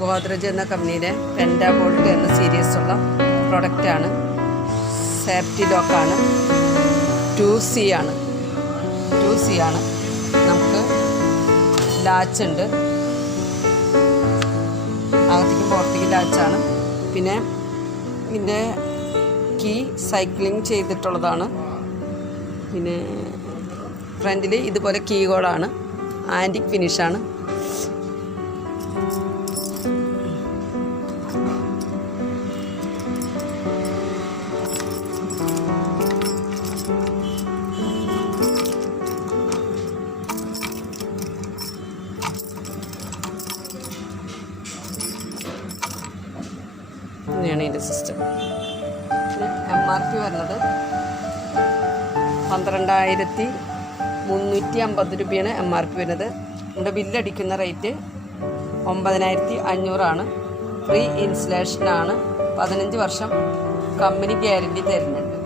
ഗോദ്രേജ് എന്ന കമ്പനിയുടെ പെൻഡാബോൾട്ട് എന്ന സീരീസുള്ള പ്രൊഡക്റ്റാണ്. സേഫ്റ്റി ലോക്കാണ്. 2C ആണ്. നമുക്ക് ലാച്ച് ഉണ്ട്, അകത്തേക്കും പുറത്തേക്കും ലാച്ചാണ്. പിന്നെ ഇതിൻ്റെ കീ സൈക്ലിംഗ് ചെയ്തിട്ടുള്ളതാണ്. പിന്നെ ഫ്രണ്ടിൽ ഇതുപോലെ കീ കോഡാണ്. ആൻറ്റിക് ഫിനിഷാണ്. ഇങ്ങനെയാണ് ഇതിൻ്റെ സിസ്റ്റം. MRP വരുന്നത് 12,350 രൂപയാണ് MRP വരുന്നത്. നമ്മുടെ ബില്ലടിക്കുന്ന റേറ്റ് 9,500 ഫ്രീ ഇൻസ്റ്റലേഷനാണ്. 15 വർഷം കമ്പനി ഗ്യാരണ്ടി തരുന്നുണ്ട്.